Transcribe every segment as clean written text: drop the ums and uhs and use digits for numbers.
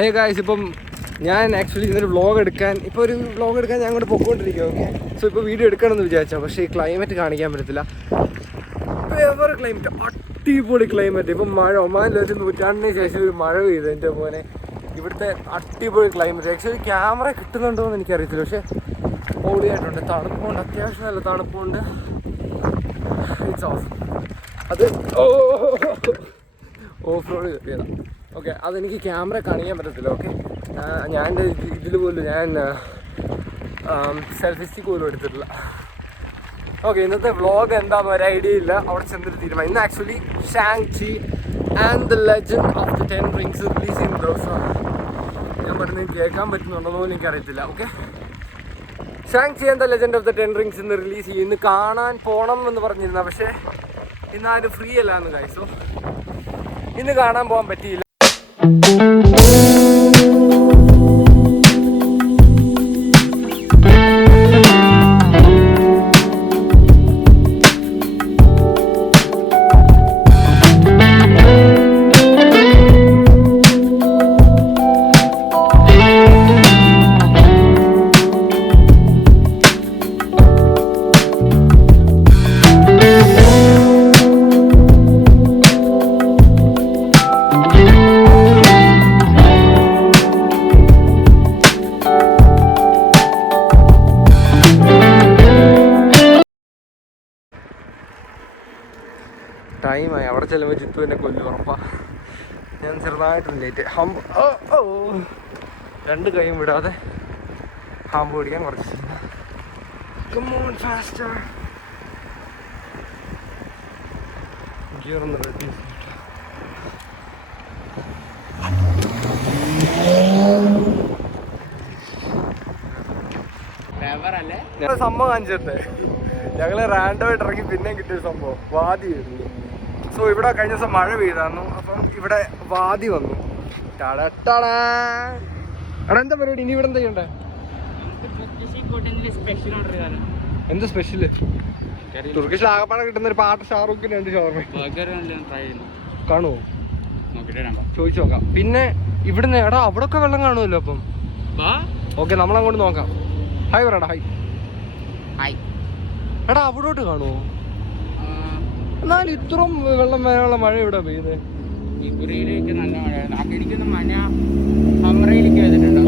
Hey guys, ഇപ്പം ഞാൻ actually ഇന്നൊരു വ്ളോഗ് എടുക്കാൻ ഞാൻ അങ്ങോട്ട് പൊക്കോണ്ടിരിക്കുക. ഓക്കെ, സോ ഇപ്പോൾ വീഡിയോ എടുക്കണമെന്ന് വിചാരിച്ചാൽ, പക്ഷേ ഈ ക്ലൈമറ്റ് കാണിക്കാൻ പറ്റത്തില്ല. വേറെ ക്ലൈമറ്റ്, അടിപൊളി ക്ലൈമറ്റ്. ഇപ്പം മഴ, ഒമാനിൽ വെച്ച് നൂറ്റാണ്ടിന് ശേഷം ഒരു മഴ പെയ്തു എൻ്റെ പോലെ. ഇവിടുത്തെ അടിപൊളി ക്ലൈമറ്റ്. ആക്ച്വലി ക്യാമറ കിട്ടുന്നുണ്ടോ എന്ന് എനിക്കറിയത്തില്ല, പക്ഷേ പൊളിയായിട്ടുണ്ട്. തണുപ്പുണ്ട്, അത്യാവശ്യം നല്ല തണുപ്പുണ്ട്. It's awesome. അത് ഓഫ് റോഡ് കയറിയതാണ്. ഓക്കെ, അതെനിക്ക് ക്യാമറ കാണിക്കാൻ പറ്റത്തില്ല. ഓക്കെ, ഞാൻ ഇതിൽ പോലും ഞാൻ സെൽഫി സ്റ്റിക്ക് പോലും എടുത്തിട്ടില്ല. ഓക്കെ, ഇന്നത്തെ വ്ളോഗ് എന്താണെന്ന് ഒരു ഐഡിയ ഇല്ല. അവിടെ ചെന്നിട്ട് തീരുമാനം. ഇന്ന് actually Shang-Chi and the Legend of the 10 Rings release ചെയ്യുന്ന ദിവസമാണ്. ഞാൻ പറയുന്നത് കേൾക്കാൻ പറ്റുന്നുണ്ടോ എന്ന് എനിക്കറിയത്തില്ല. Okay, Shang-Chi and the Legend of the 10 Rings ഇന്ന് റിലീസ് ചെയ്യും. ഇന്ന് കാണാൻ പോകണം എന്ന് പറഞ്ഞിരുന്ന, പക്ഷേ ഇന്നാരും ഫ്രീ അല്ല എന്ന് കഴിച്ചു. ഇന്ന് കാണാൻ പോകാൻ പറ്റിയില്ല. ടൈമായി. അവിടെ ചെല്ലുമ്പോൾ ജിത്തു എന്നെ കൊല്ലും ഉറപ്പാണ്. ഞാൻ ചെറുതായിട്ടുണ്ട് ലേറ്റ്. രണ്ട് കൈയും വിടാതെ ഹാമ്പ് പിടിക്കാൻ കുറച്ച്. സംഭവം കാണിച്ചിട്ട് ഞങ്ങള് റാൻഡമായിട്ട് ഇറങ്ങി പിന്നെയും കിട്ടിയൊരു സംഭവം വാദിയിൽ. സോ ഇവിടെ കഴിഞ്ഞ ദിവസം മഴ പെയ്തായിരുന്നു. അപ്പം ഇവിടെ വാദി വന്നു. എടാ എന്താ പരിപാടി? ഇനി ഇവിടെ എന്താ ചെയ്യണ്ടേ? എന്ത് സ്പെഷ്യല്? തുർക്കിഷിൽ ആകപ്പാടെ കിട്ടുന്ന ഒരു പാട്ട് ഷാറൂഖിന് രണ്ട് ഷവർമ കാണുമോ? ചോദിച്ചു നോക്കാം. പിന്നെ ഇവിടുന്ന് എടാ അവിടെ ഒക്കെ വെള്ളം കാണുമല്ലോ. അപ്പം ഓക്കെ, നമ്മളങ്ങോട്ട് നോക്കാം. ഹായ് പറയടാ. ഹായ്. എടാ അവിടോട്ട് കാണുമോ? എന്നാലും ഇത്രയും വെള്ളം വരാനുള്ള മഴ ഇവിടെ പെയ്യുന്നത്.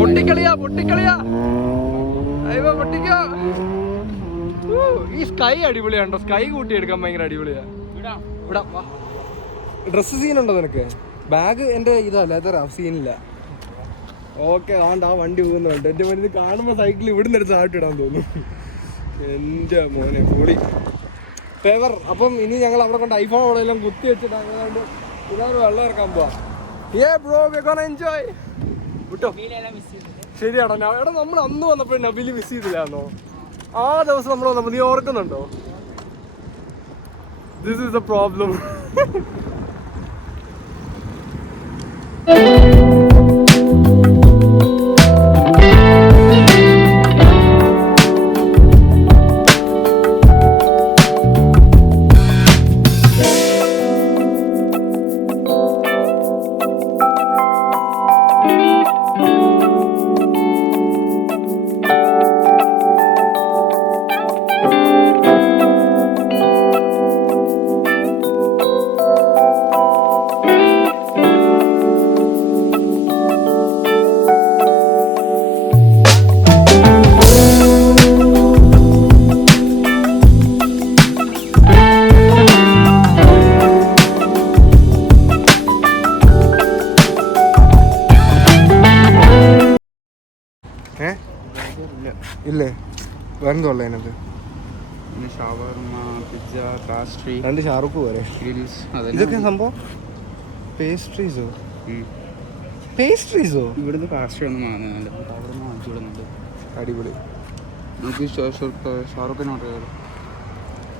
പൊട്ടിക്കളിയാ പൊട്ടിക്കളിയാ അയ്യോ പൊട്ടിക്കോ. ഈ സ്കൈ അടിപൊളിയാണോ? സ്കൈ കൂട്ടിയെടുക്കാൻ ഭയങ്കര അടിപൊളിയാ. ഇവിടെ ഡ്രസ്സ് സീനുണ്ടോ നിനക്ക്? ബാഗ് എൻ്റെ ഇതാ ലെതറാ, സീനില്ല. ഓക്കെ, ആണ്ട് ആ വണ്ടി പോകുന്നുണ്ട്. എൻ്റെ മോനെ കാണുമ്പോൾ സൈക്കിൾ ഇവിടുന്ന് എടുത്ത് ആട്ടിടാൻ തോന്നുന്നു. എൻ്റെ മോനെ പൊളി ഫേവർ. അപ്പം ഇനി ഞങ്ങൾ അവിടെ കൊണ്ട് ഐഫോൺ അവിടെ എല്ലാം കുത്തി വെച്ചിട്ട് അങ്ങനെയുണ്ട് ഇതാണ് വെള്ളം ഇറക്കാൻ പോവാ. എൻജോയ് വിട്ടോ. ശരിയാടാ. എടാ നമ്മൾ അന്ന് വന്നപ്പോൾ നബിലി മിസ് ചെയ്തില്ലാന്നോ? ആ ദിവസം നമ്മൾ വന്നപ്പോൾ നീ ഓർക്കുന്നുണ്ടോ? This is the problem. ഇല്ലേ വേറെന്തോള്ള അതിനകത്ത്? രണ്ട് ഷാറുഖ് പോരെ. ഇതൊക്കെ സംഭവം പേസ്ട്രീസോ? പേസ്ട്രീസോ? ഇവിടുന്ന് പാസ്ട്രി ഒന്നും വാങ്ങുന്നുണ്ട്. അടിപൊളി.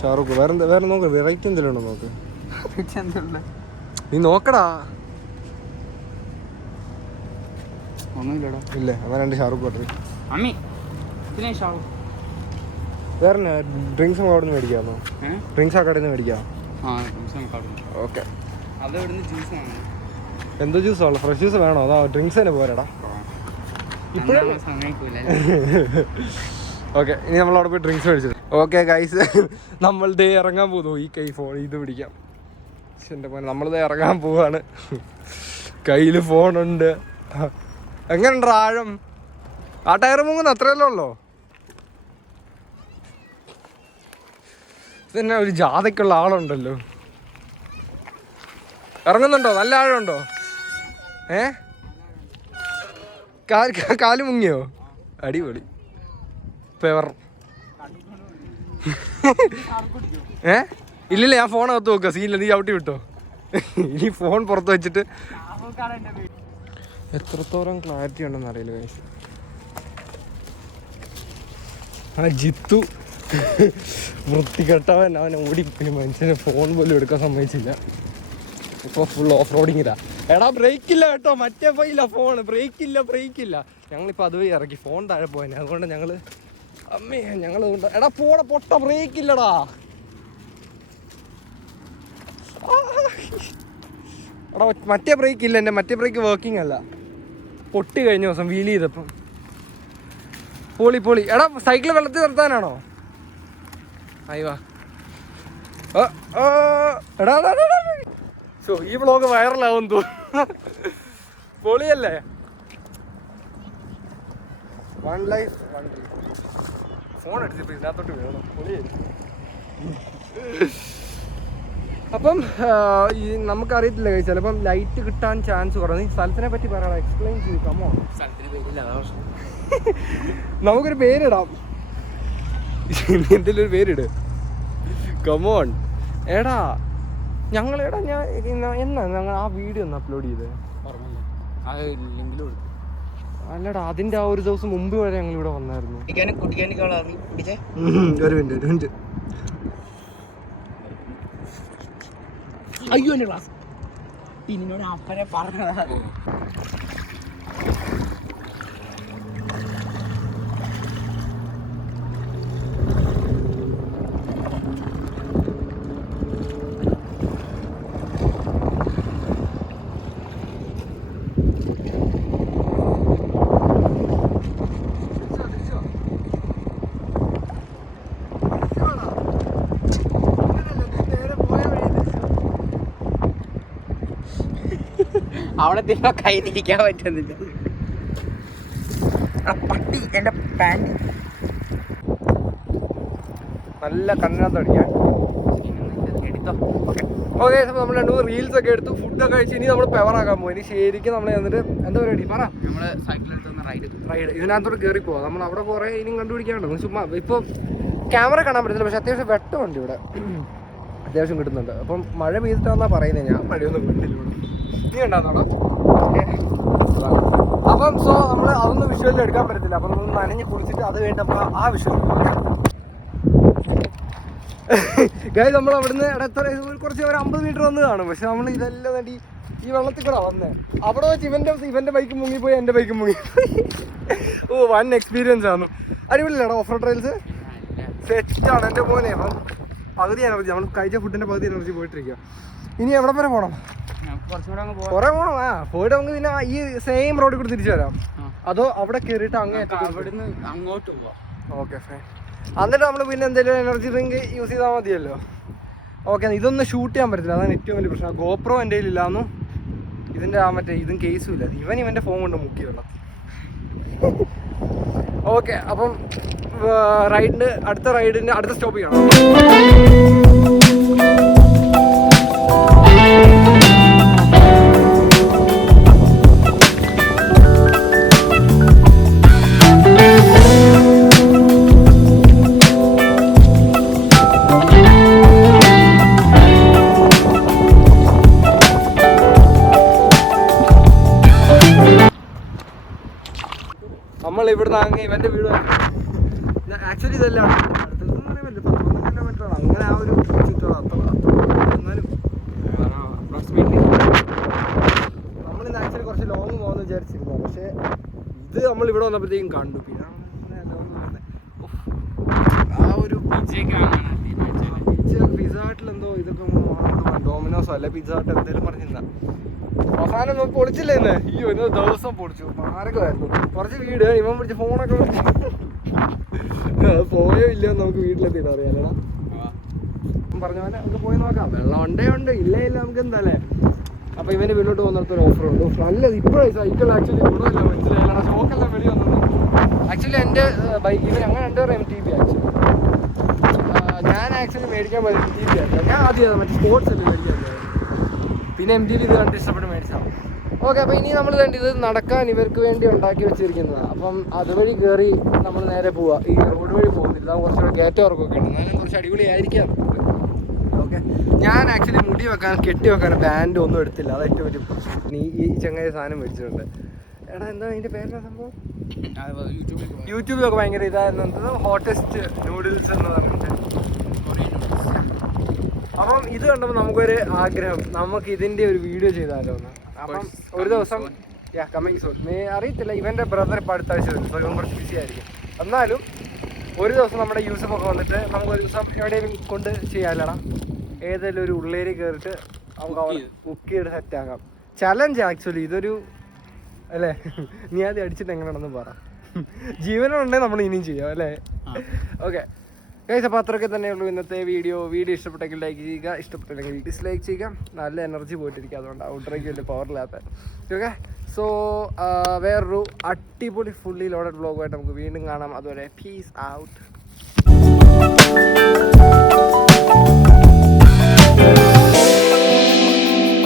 ഷാറുഖ് വേറെ നോക്ക്. വെറൈറ്റി എന്തെങ്കിലും ഉണ്ടോ നോക്ക്. നീ നോക്കടാ. ഒന്നുമില്ലടാ. ഇല്ലേ അവൻ രണ്ട് ഷാറുഖ് ഓർഡർ. വേറെ ഡ്രിങ്ക്സ് നമുക്ക് അവിടെ നിന്ന് മേടിക്കാമോ? ഡ്രിങ്ക്സ് ആ കടയിൽ നിന്ന് മേടിക്കാം. ഓക്കെ, എന്തോ ജ്യൂസാണോ? ഫ്രഷ് ജ്യൂസ് വേണോ അതോ ഡ്രിങ്ക്സ് തന്നെ പോരാടാ? ഇപ്പോഴും ഓക്കെ, ഇനി നമ്മളവിടെ പോയി ഡ്രിങ്ക്സ് മേടിച്ചത്. ഓക്കെ ഗൈസ്, നമ്മൾ ദേ ഇറങ്ങാൻ പോകുന്നു. ഈ ഫോൺ ഇത് പിടിക്കാം. എൻ്റെ പോലെ നമ്മളിത് ഇറങ്ങാൻ പോവാണ്. കയ്യിൽ ഫോണുണ്ട്. എങ്ങനെയുണ്ട് ആഴം? ആ ടയർ മുങ്ങുന്നു, അത്രയല്ലേ ഉള്ളൂ. ഇതന്നെ ഒരു ജാഥയ്ക്കുള്ള ആളുണ്ടല്ലോ. ഇറങ്ങുന്നുണ്ടോ? നല്ല ആഴമുണ്ടോ? കാല് മുങ്ങിയോ? അടിപൊളി. പെവർ. ഇല്ലില്ല, ഞാൻ ഫോണകത്ത് നോക്കുക. സീനില്ല, നീ ചവിട്ടി വിട്ടോ. ഇനി ഫോൺ പുറത്ത് വെച്ചിട്ട് എത്രത്തോളം ക്ലാരിറ്റി ഉണ്ടെന്ന് അറിയില്ല ഗൈസ്. ആ ജിത്തു വൃത്തികെട്ടവൻ, അവൻ ഓടിപ്പിന് മനുഷ്യന് ഫോൺ പോലും എടുക്കാൻ സമ്മതിച്ചില്ല. ഇപ്പോൾ ഫുൾ ഓഫ് റോഡിങ്ങിലാ. എടാ ബ്രേക്കില്ല കേട്ടോ, മറ്റേ പോയില്ല ഫോൺ. ബ്രേക്കില്ല. ഞങ്ങളിപ്പോൾ അതുവഴി ഇറക്കി, ഫോൺ താഴെ പോയനെ. അതുകൊണ്ട് ഞങ്ങൾ കൊണ്ട് എടാ പോണ പൊട്ട ബ്രേക്കില്ലടാ. എടാ മറ്റേ ബ്രേക്ക് ഇല്ല, എൻ്റെ മറ്റേ ബ്രേക്ക് വർക്കിംഗ് അല്ല. പൊട്ടി കഴിഞ്ഞ ദിവസം വീൽ ചെയ്തപ്പം. പൊളി. എടാ സൈക്കിൾ വെള്ളത്തിൽ നിർത്താനാണോ? അയ്യോ എടാ ഈ വ്ളോഗ് വൈറലാവും തോന്നുന്നു. പൊളിയല്ലേ? വൺ ലൈഫ് ഫോൺ അടിച്ചപ്പോ ഇതിനകത്തോട്ട് വേണം. പൊളിയായിരുന്നു. അപ്പം ഈ നമുക്കറിയത്തില്ല കഴിച്ചാൽ ചിലപ്പം ലൈറ്റ് കിട്ടാൻ ചാൻസ് കുറവ്. നീ സ്ഥലത്തിനെ പറ്റി പറയണം, എക്സ്പ്ലെയിൻ ചെയ്തു. കമോ സ്ഥലത്തിന് പേരില്ല, നമുക്കൊരു പേരിടാം. എന്തെങ്കിലും ഒരു പേരിട്. കമോൺ എടാ. ഞാൻ ഞങ്ങൾ ആ വീഡിയോ ഒന്ന് അപ്ലോഡ് ചെയ്തേ? അല്ലടാ, അതിന്റെ ആ ഒരു ദിവസം മുമ്പ് വരെ ഞങ്ങൾ ഇവിടെ വന്നായിരുന്നു. ഒരു മിനിറ്റ്. അയ്യോ എന്റെ ക്ലാസ് പിന്നോട് അപ്പനെ പറഞ്ഞതാ. അവിടെ തിരുമ്പോ കൈ തിരിക്കാൻ പറ്റുന്നില്ല. പട്ടി എന്റെ പാന്റ് നല്ല കണ്ണിനകത്ത് അടിക്കാൻ. ഓക്കെ, നമ്മൾ 2 റീൽസ് ഒക്കെ എടുത്തു, ഫുഡൊക്കെ കഴിച്ച് ഇനി നമ്മൾ പെവറാക്കാൻ പോകും. ഇനി ശരിക്കും നമ്മൾ എന്നിട്ട് എന്താ പരിപാടി പറ? നമ്മള് സൈക്കിളെടുത്ത് റൈഡ് ഇതിനകത്തോട്ട് കയറി പോവാം. നമ്മൾ അവിടെ കുറേ ഇനിയും കണ്ടുപിടിക്കാനുണ്ട്. ചുമ്മാ ഇപ്പോൾ ക്യാമറ കാണാൻ പറ്റത്തില്ല, പക്ഷെ അത്യാവശ്യം വെട്ടമുണ്ട് ഇവിടെ, അത്യാവശ്യം കിട്ടുന്നുണ്ട്. അപ്പം മഴ പെയ്തിട്ടാന്നാ പറയുന്നത്. ഞാൻ മഴയൊന്നും കിട്ടില്ല ഇവിടെ. നീ ഉണ്ടാകുന്നോടാ? അപ്പം സോ നമ്മൾ അതൊന്നും വിഷ്വലിൽ എടുക്കാൻ പറ്റത്തില്ല. അപ്പം നമ്മൾ നനഞ്ഞ് കുളിച്ചിട്ട് അത് കഴിഞ്ഞിട്ട് നമ്മൾ ആ വിഷ്വൽ ഗൈസ് നമ്മൾ അവിടുന്ന് കുറച്ച് ഒരു 50 മീറ്റർ വന്ന് കാണും. പക്ഷെ നമ്മൾ ഇതെല്ലാം നടി ഈ വെള്ളത്തിൽ കൂടെ വന്നേ. അവിടെ വെച്ച് ഇവന്റെ ബൈക്ക് മുങ്ങിപ്പോയി, എൻ്റെ ബൈക്ക് മുങ്ങിപ്പോയി. ഓ വൺ എക്സ്പീരിയൻസ് ആണ്. അടിപൊളിയാണോ ഓഫ് റോഡ് ട്രയൽസ്? സെറ്റാണ് എൻ്റെ പോലെ. അപ്പം പകുതി എനർജി, നമ്മൾ കഴിച്ച ഫുഡിൻ്റെ പകുതി എനർജി പോയിട്ടിരിക്കുക. ഇനി എവിടെ വരെ പോകണം? കുറെ പോകണം. പോയിട്ട് നമുക്ക് പിന്നെ ഈ സെയിം റോഡിൽ കൂടി തിരിച്ചു വരാം. അതോ അവിടെ കയറിയിട്ട് അങ്ങോട്ട് പോവാം? Okay fine. എന്നിട്ട് നമ്മൾ പിന്നെ എന്തെങ്കിലും എനർജി ഡ്രിങ്ക് യൂസ് ചെയ്താൽ മതിയല്ലോ. ഓക്കെ, ഇതൊന്നും ഷൂട്ട് ചെയ്യാൻ പറ്റത്തില്ല, അതാണ് ഏറ്റവും വലിയ പ്രശ്നം. ഗോപ്രോ എൻ്റെ കയ്യിലില്ലാന്നും ഇതിൻ്റെ മറ്റേ ഇതും കേസും ഇല്ല. ഇവൻ്റെ ഫോൺ കൊണ്ട് മുക്കിയുള്ള. ഓക്കെ, അപ്പം അടുത്ത റൈഡിൻ്റെ അടുത്ത സ്റ്റോപ്പ് ചെയ്യണം. നമ്മൾ ഇവിടുന്ന് അങ്ങ് ഇവൻ്റെ വീട് ആക്ച്വലി ഇതെല്ലാം അടുത്തൊന്നും പറയാൻ പറ്റില്ല, 13 കിലോമീറ്റർ അങ്ങനെ ആ ഒരു ചുറ്റോളം. എന്നാലും നമ്മളിന്ന് ആക്ച്വലി കുറച്ച് ലോങ് പോകാമെന്ന് വിചാരിച്ചിരുന്നു. പക്ഷേ ഇത് നമ്മൾ ഇവിടെ വന്നപ്പോഴത്തേക്കും കണ്ടു. പിന്നെ ആ ഒരു പിസ്സ ഹട്ടിൽ എന്തോ ഇതൊക്കെ ഡോമിനോസോ അല്ലെ പിസ്സ ഹട്ട് എന്തെങ്കിലും പറഞ്ഞിരുന്ന അവസാനം നമുക്ക് പൊളിച്ചില്ലേ ഇന്ന്? ഈ ഒരു ദിവസം പൊളിച്ചു, മാരകമായിരുന്നു. കുറച്ച് വീട് ഇവൻ പിടിച്ച് ഫോണൊക്കെ പോയോ ഇല്ലയോ നമുക്ക് വീട്ടിലെത്തിയിട്ട് അറിയാലടാ. പറഞ്ഞ പോലെ നമുക്ക് പോയി നോക്കാം. വെള്ളം ഉണ്ട് ഇല്ല നമുക്ക് എന്താല്ലേ. അപ്പൊ ഇവന്റെ വീട്ടിലോട്ട് പോകുന്നിടത്തൊരു ഓഫർ ഉണ്ട്. നല്ലത് ഇപ്പോഴേ സൈക്കിൾ ആക്ച്വലി ഗുണമല്ല, മനസ്സിലായില്ല. ഷോക്കെല്ലാം വെളി വന്നത് ആക്ച്വലി എൻ്റെ ബൈക്ക് ഇവൻ അങ്ങനെ രണ്ടുപേരും MTB ആക്ച്വലി. ഞാൻ ആക്ച്വലി മേടിക്കാൻ പോയത് MTB ആയിരുന്നു. ഞാൻ ആദ്യം മറ്റേ സ്പോർട്സ് അല്ലേ മേടിക്കാൻ പോയത്. പിന്നെ MTB ഇത് കണ്ട് ഇഷ്ടപ്പെട്ട് മേടിച്ചാണ്. ഓക്കെ, അപ്പോൾ ഇനി നമ്മൾ ഇത് നടക്കാൻ ഇവർക്ക് വേണ്ടി ഉണ്ടാക്കി വെച്ചിരിക്കുന്നതാണ്. അപ്പം അതുവഴി കയറി നമ്മൾ നേരെ പോവുക. ഈ റോഡ് വഴി പോകുന്നില്ല, കുറച്ചുകൂടെ കയറ്റം ഉറക്കൊക്കെ ഉണ്ട്. എന്നാലും കുറച്ച് അടിപൊളിയായിരിക്കാം. ഓക്കെ, ഞാൻ ആക്ച്വലി മുടി വെക്കാൻ കെട്ടി വെക്കാൻ ബാൻഡ് ഒന്നും എടുത്തില്ല. അത് ഏറ്റവും വലിയ പ്രശ്നം. ഈ ചങ്ങായി സാധനം മേടിച്ചിട്ടുണ്ട്. എടാ എന്താ അതിൻ്റെ പേരെന്താ സംഭവം? യൂട്യൂബിലൊക്കെ ഭയങ്കര ഇതായിരുന്നു. ഹോട്ടസ്റ്റ് നൂഡിൽസ് എന്ന് പറഞ്ഞിട്ട്. അപ്പം ഇത് കണ്ടപ്പോൾ നമുക്കൊരു ആഗ്രഹം, നമുക്ക് ഇതിൻ്റെ ഒരു വീഡിയോ ചെയ്താലോ എന്ന്. അപ്പം ഒരു ദിവസം കമ്മിങ് സൂൺ അറിയത്തില്ല. ഇവൻ്റെ ബ്രദർ ഇപ്പോൾ അടുത്ത ആഴ്ച വരും. സോ ഇവൻ കുറച്ച് ബിസി ആയിരിക്കും. എന്നാലും ഒരു ദിവസം നമ്മുടെ യൂസഫൊക്കെ വന്നിട്ട് നമുക്കൊരു ദിവസം എവിടെയെങ്കിലും കൊണ്ട് ചെയ്യാലടാ. ഏതെങ്കിലും ഒരു ഉള്ളേരി കയറിയിട്ട് നമുക്ക് കുക്ക് ചെയ്ത് സെറ്റാക്കാം. ചലഞ്ച് ആക്ച്വലി ഇതൊരു അല്ലേ. നീ ആദ്യം അടിച്ചിട്ട് എങ്ങനെയാണെന്ന് പറ. ജീവനുണ്ടെങ്കിൽ നമ്മൾ ഇനിയും ചെയ്യാം അല്ലേ. ഓക്കെ ഗൈസ്, അപ്പോൾ അത്രയൊക്കെ തന്നെയുള്ളൂ ഇന്നത്തെ വീഡിയോ. ഇഷ്ടപ്പെട്ടെങ്കിൽ ലൈക്ക് ചെയ്യുക, ഇഷ്ടപ്പെട്ടില്ലെങ്കിൽ ഡിസ്ലൈക്ക് ചെയ്യുക. നല്ല എനർജി പോയിട്ടിരിക്കുക, അതുകൊണ്ട് ഔട്ടറേക്ക് വലിയ പവറില്ലാത്ത. ഓക്കെ, സോ വേറൊരു അടിപൊളി ഫുള്ളി ലോഡഡ് വ്ളോഗുമായിട്ട് നമുക്ക് വീണ്ടും കാണാം. അതുവരെ പീസ് ഔട്ട്.